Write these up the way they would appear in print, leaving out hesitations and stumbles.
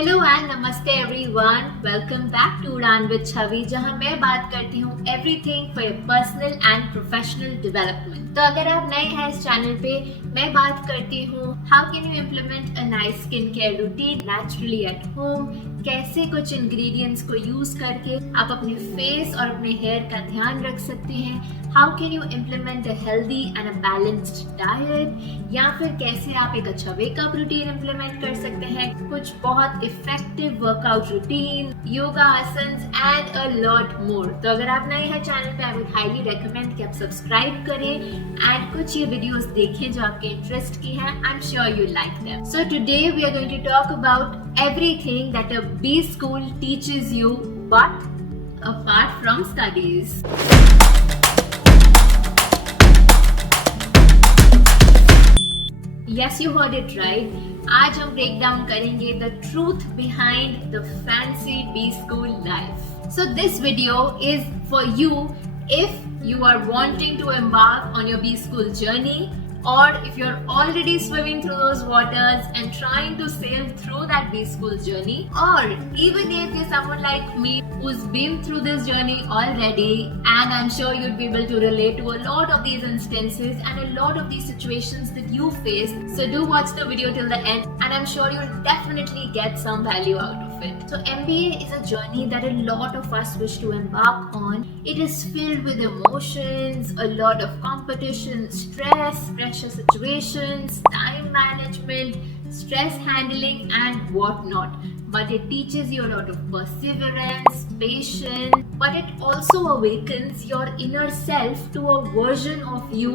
Hello and नमस्ते everyone, welcome back to उड़ान with छवि, जहां मैं बात करती हूँ everything for personal and professional development. तो अगर आप नए हैं इस चैनल पे, मैं बात करती हूँ how can you implement a nice skin care routine naturally at home. कैसे कुछ इंग्रेडिएंट्स को यूज करके आप अपने फेस और अपने हेयर का ध्यान रख सकते हैं। How can you implement a healthy and a balanced diet, या फिर कैसे आप एक अच्छा वेकअप रूटीन इम्प्लीमेंट कर सकते हैं। कुछ बहुत effective workout routine, yoga asanas and a lot more. तो अगर आप नए हैं चैनल पे, आई वुड हाईली रेकमेंड कि आप सब्सक्राइब करें एंड कुछ ये वीडियोस देखें जो आपके इंटरेस्ट की हैं। I am sure you like them. So today we are going to talk about everything that a B school teaches you, but apart from studies. Yes, you heard it right. आज हम break down करेंगे the truth behind the fancy B school life. So this video is for you if you are wanting to embark on your B school journey, or if you're already swimming through those waters and trying to sail through that B school journey, or even if you're someone like me who's been through this journey already, and I'm sure you'd be able to relate to a lot of these instances and a lot of these situations that you faced. So do watch the video till the end, and I'm sure you'll definitely get some value out of it. So MBA is a journey that a lot of us wish to embark on. It is filled with emotions, a lot of competition, stress, pressure situations, time management, stress handling and whatnot. But it teaches you a lot of perseverance, patience, but it also awakens your inner self to a version of you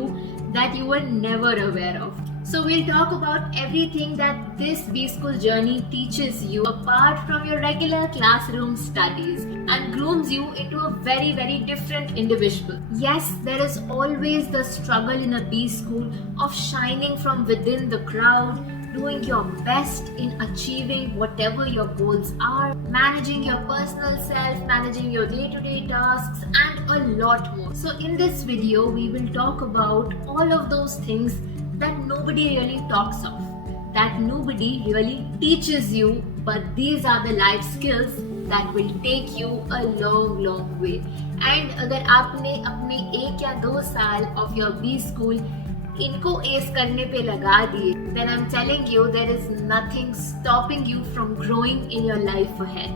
that you were never aware of. So we'll talk about everything that this B school journey teaches you apart from your regular classroom studies and grooms you into a very, very different individual. Yes, there is always the struggle in a B school of shining from within the crowd, doing your best in achieving whatever your goals are, managing your personal self, managing your day-to-day tasks and a lot more. So in this video, we will talk about all of those things that nobody really talks of, that nobody really teaches you, but these are the life skills that will take you a long, long way. And अगर आपने अपने 1 या 2 साल of your B school इनको S करने पे लगा दिए, then I'm telling you there is nothing stopping you from growing in your life ahead.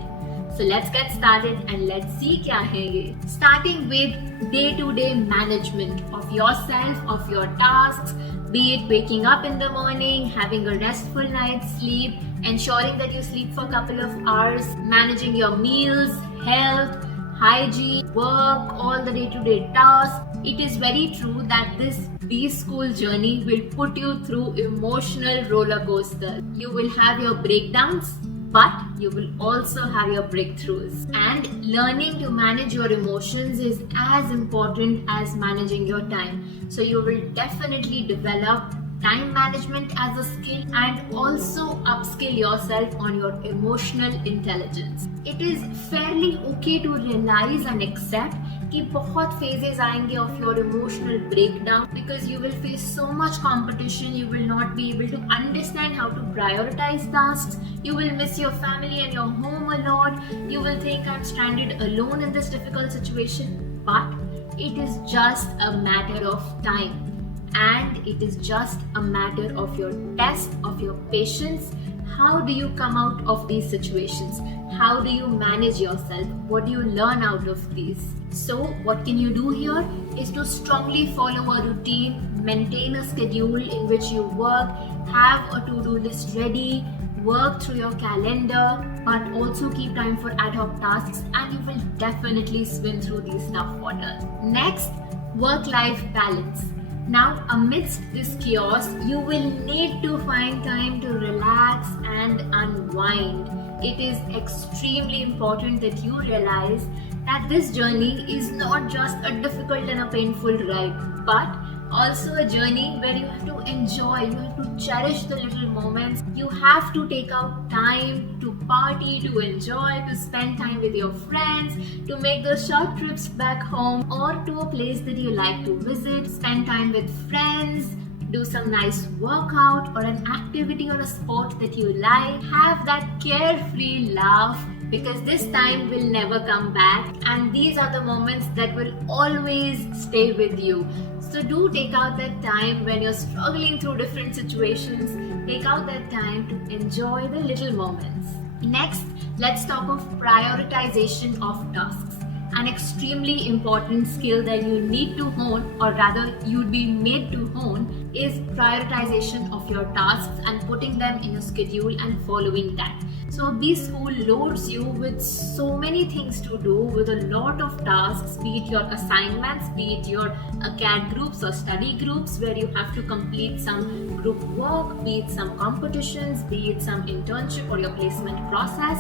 So let's get started and let's see क्या है ये. Starting with day-to-day management of yourself, of your tasks, be it waking up in the morning, having a restful night's sleep, ensuring that you sleep for a couple of hours, managing your meals, health, hygiene, work, all the day-to-day tasks. It is very true that this B school journey will put you through emotional roller coaster. You will have your breakdowns, but you will also have your breakthroughs. And learning to manage your emotions is as important as managing your time. So you will definitely develop time management as a skill and also upskill yourself on your emotional intelligence. It is fairly okay to realize and accept कि बहुत phases आएंगे of your emotional breakdown, because you will face so much competition. You will not be able to understand how to prioritize tasks. You will miss your family and your home a lot. You will think I'm stranded alone in this difficult situation. But it is just a matter of time. And it is just a matter of your test, of your patience. How do you come out of these situations? How do you manage yourself? What do you learn out of these? So what can you do here is to strongly follow a routine, maintain a schedule in which you work, have a to-do list ready, work through your calendar, but also keep time for ad hoc tasks, and you will definitely swim through these tough waters. Next, work-life balance. Now, amidst this chaos, you will need to find time to relax and unwind. It is extremely important that you realize that this journey is not just a difficult and a painful ride, but also a journey where you have to enjoy, you have to cherish the little moments. You have to take out time to party, to enjoy, to spend time with your friends, to make those short trips back home or to a place that you like to visit, spend time with friends, do some nice workout or an activity or a sport that you like. Have that carefree laugh, because this time will never come back, and these are the moments that will always stay with you. So do take out that time when you're struggling through different situations. Take out that time to enjoy the little moments. Next, let's talk of prioritization of tasks. An extremely important skill that you need to hone, or rather you'd be made to hone, is prioritization of your tasks and putting them in a schedule and following that. So BSchool loads you with so many things to do, with a lot of tasks, be it your assignments, be it your acad groups or study groups where you have to complete some group work, be it some competitions, be it some internship or your placement process,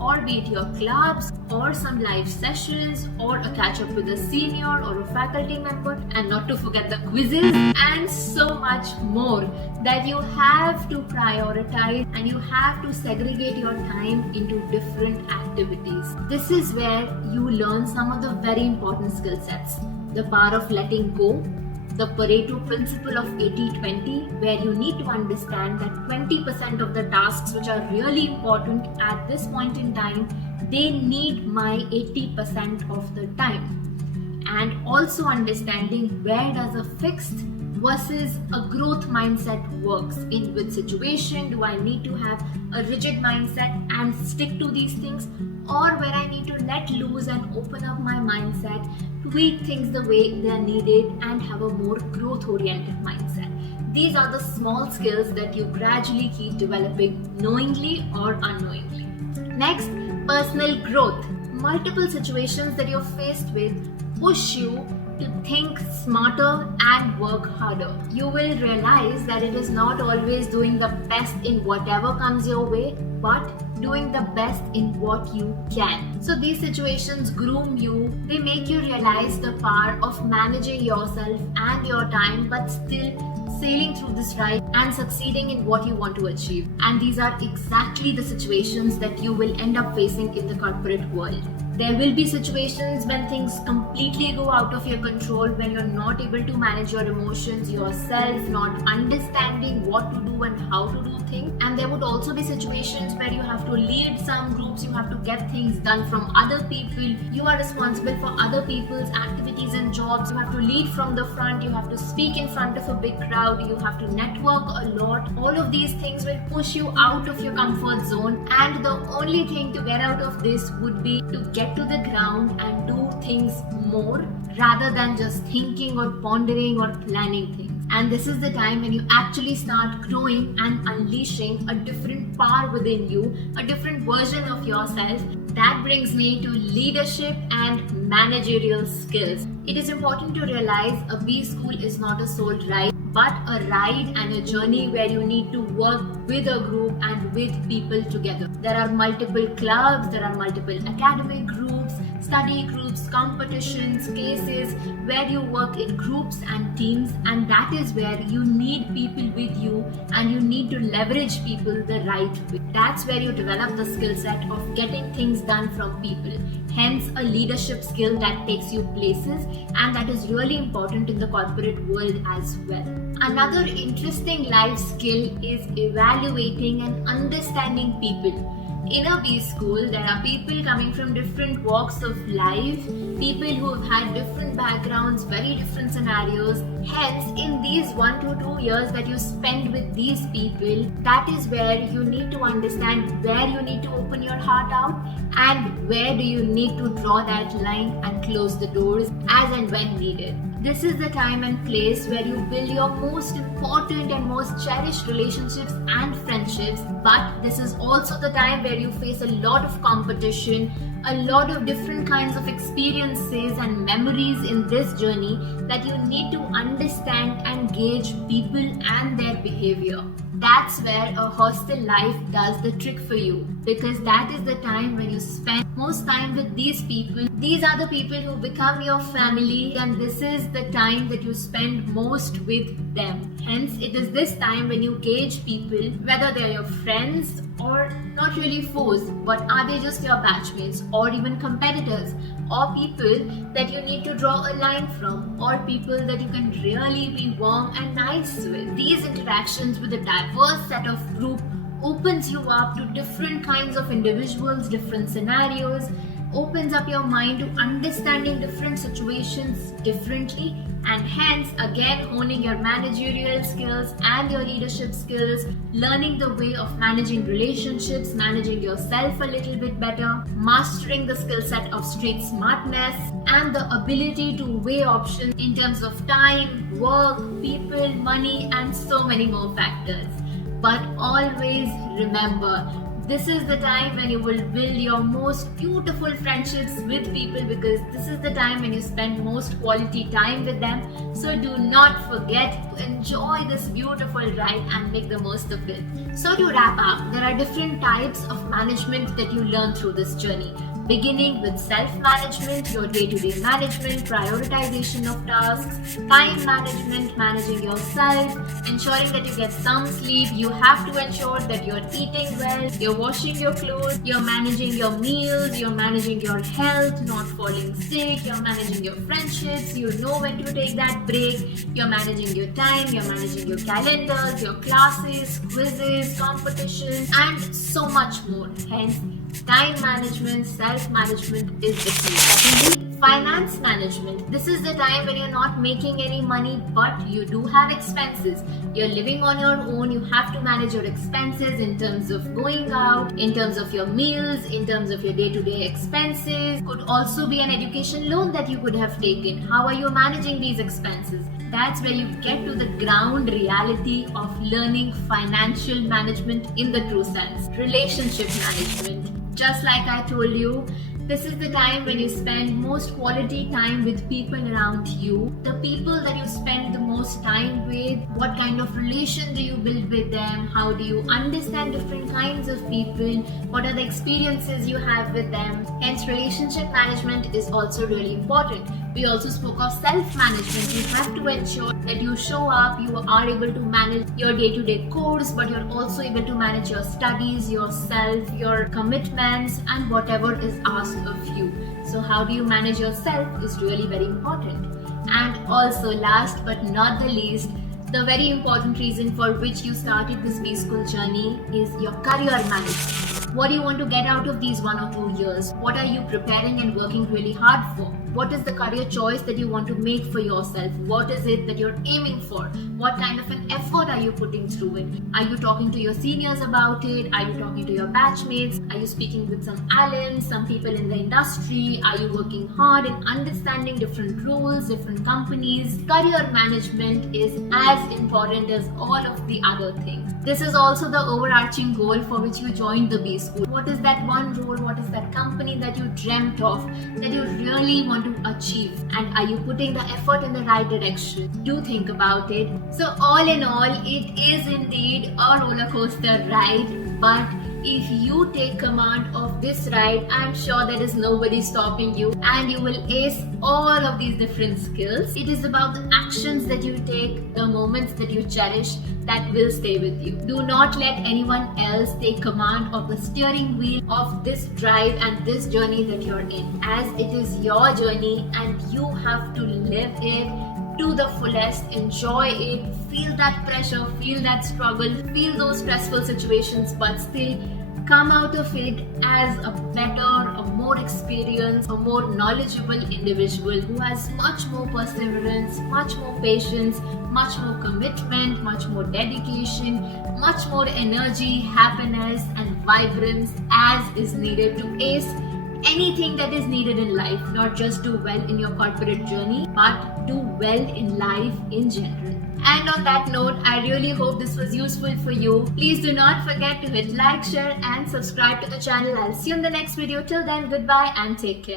or be it your clubs or some live sessions or a catch up with a senior or a faculty member, and not to forget the quizzes and so much more that you have to prioritize, and you have to segregate your time into different activities. This is where you learn some of the very important skill sets. The power of letting go, the Pareto principle of 80-20, where you need to understand that 20% of the tasks which are really important at this point in time, they need my 80% of the time. And also understanding where does a fixed versus a growth mindset works. In which situation do I need to have a rigid mindset and stick to these things, or where I need to let loose and open up my mindset, tweak things the way they are needed, and have a more growth-oriented mindset. These are the small skills that you gradually keep developing, knowingly or unknowingly. Next, personal growth. Multiple situations that you're faced with push you to think smarter and work harder. You will realize that it is not always doing the best in whatever comes your way, but doing the best in what you can. So these situations groom you, they make you realize the power of managing yourself and your time, but still sailing through this ride and succeeding in what you want to achieve. And these are exactly the situations that you will end up facing in the corporate world. There will be situations when things completely go out of your control, when you're not able to manage your emotions yourself, not understanding what to do and how to do things. And there would also be situations where you have to lead some groups, you have to get things done from other people, you are responsible for other people's activities and jobs, you have to lead from the front, you have to speak in front of a big crowd, you have to network a lot. All of these things will push you out of your comfort zone, and the only thing to get out of this would be to get to the ground and do things more rather than just thinking or pondering or planning things. And this is the time when you actually start growing and unleashing a different power within you, a different version of yourself. That brings me to leadership and managerial skills. It is important to realize a BSchool is not a sole ride, but a ride and a journey where you need to work with a group and with people together. There are multiple clubs, there are multiple academic groups, study groups, competitions, cases where you work in groups and teams, and that is where you need people with you and you need to leverage people the right way. That's where you develop the skill set of getting things done from people. Hence, a leadership skill that takes you places, and that is really important in the corporate world as well. Another interesting life skill is evaluating and understanding people. In a BSchool, there are people coming from different walks of life, people who have had different backgrounds, very different scenarios. Hence, in these 1 to 2 years that you spend with these people, that is where you need to understand where you need to open your heart out and where do you need to draw that line and close the doors as and when needed. This is the time and place where you build your most important and most cherished relationships and friendships, but this is also the time where you face a lot of competition, a lot of different kinds of experiences and memories in this journey that you need to understand and gauge people and their behavior. That's where a hostel life does the trick for you, because that is the time when you spend most time with these people. These are the people who become your family, and this is the time that you spend most with them. Hence, it is this time when you gauge people, whether they're your friends or not really foes, but are they just your batchmates or even competitors, or people that you need to draw a line from, or people that you can really be warm and nice with? These interactions with a diverse set of group opens you up to different kinds of individuals, different scenarios, opens up your mind to understanding different situations differently, and hence again honing your managerial skills and your leadership skills, learning the way of managing relationships, managing yourself a little bit better, mastering the skill set of street smartness, and the ability to weigh options in terms of time, work, people, money, and so many more factors. But always remember, this is the time when you will build your most beautiful friendships with people, because this is the time when you spend most quality time with them. So do not forget to enjoy this beautiful ride and make the most of it. So to wrap up, there are different types of management that you learn through this journey. Beginning with self-management, your day-to-day management, prioritization of tasks, time management, managing yourself, ensuring that you get some sleep. You have to ensure that you're eating well, you're washing your clothes, you're managing your meals, you're managing your health, not falling sick, you're managing your friendships, you know when to take that break, you're managing your time, you're managing your calendars, your classes, quizzes, competitions, and so much more. Hence, time management, self-management is the key. Secondly, finance management. This is the time when you're not making any money, but you do have expenses. You're living on your own. You have to manage your expenses in terms of going out, in terms of your meals, in terms of your day-to-day expenses. Could also be an education loan that you could have taken. How are you managing these expenses? That's where you get to the ground reality of learning financial management in the true sense. Relationship management. Just like I told you, this is the time when you spend most quality time with people around you. The people that you spend the most time with, what kind of relation do you build with them? How do you understand different kinds of people? What are the experiences you have with them? Hence, relationship management is also really important. We also spoke of self-management. You have to ensure that you show up, you are able to manage your day-to-day course, but you're also able to manage your studies, yourself, your commitments, and whatever is asked of you. So how do you manage yourself is really very important. And also, last but not the least, the very important reason for which you started this BSchool journey is your career management. What do you want to get out of these 1 or 2 years? What are you preparing and working really hard for? What is the career choice that you want to make for yourself? What is it that you're aiming for? What kind of an effort are you putting through it? Are you talking to your seniors about it? Are you talking to your batchmates? Are you speaking with some alums, some people in the industry? Are you working hard in understanding different rules, different companies? Career management is as important as all of the other things. This is also the overarching goal for which you joined the BSchool. What is that one role? What is that company that you dreamt of, that you really want to achieve? And are you putting the effort in the right direction? Do think about it. So all in all, it is indeed a roller coaster ride, but if you take command of this ride, I'm sure there is nobody stopping you and you will ace all of these different skills. It is about the actions that you take, the moments that you cherish, that will stay with you. Do not let anyone else take command of the steering wheel of this drive and this journey that you're in, as it is your journey and you have to live it to the fullest, enjoy it, feel that pressure, feel that struggle, feel those stressful situations, but still come out of it as a better, a more experienced, a more knowledgeable individual who has much more perseverance, much more patience, much more commitment, much more dedication, much more energy, happiness, and vibrance as is needed to ace anything that is needed in life. Not just do well in your corporate journey, but do well in life in general. And on that note, I really hope this was useful for you. Please do not forget to hit like, share, and subscribe to the channel. I'll see you in the next video. Till then, goodbye and take care.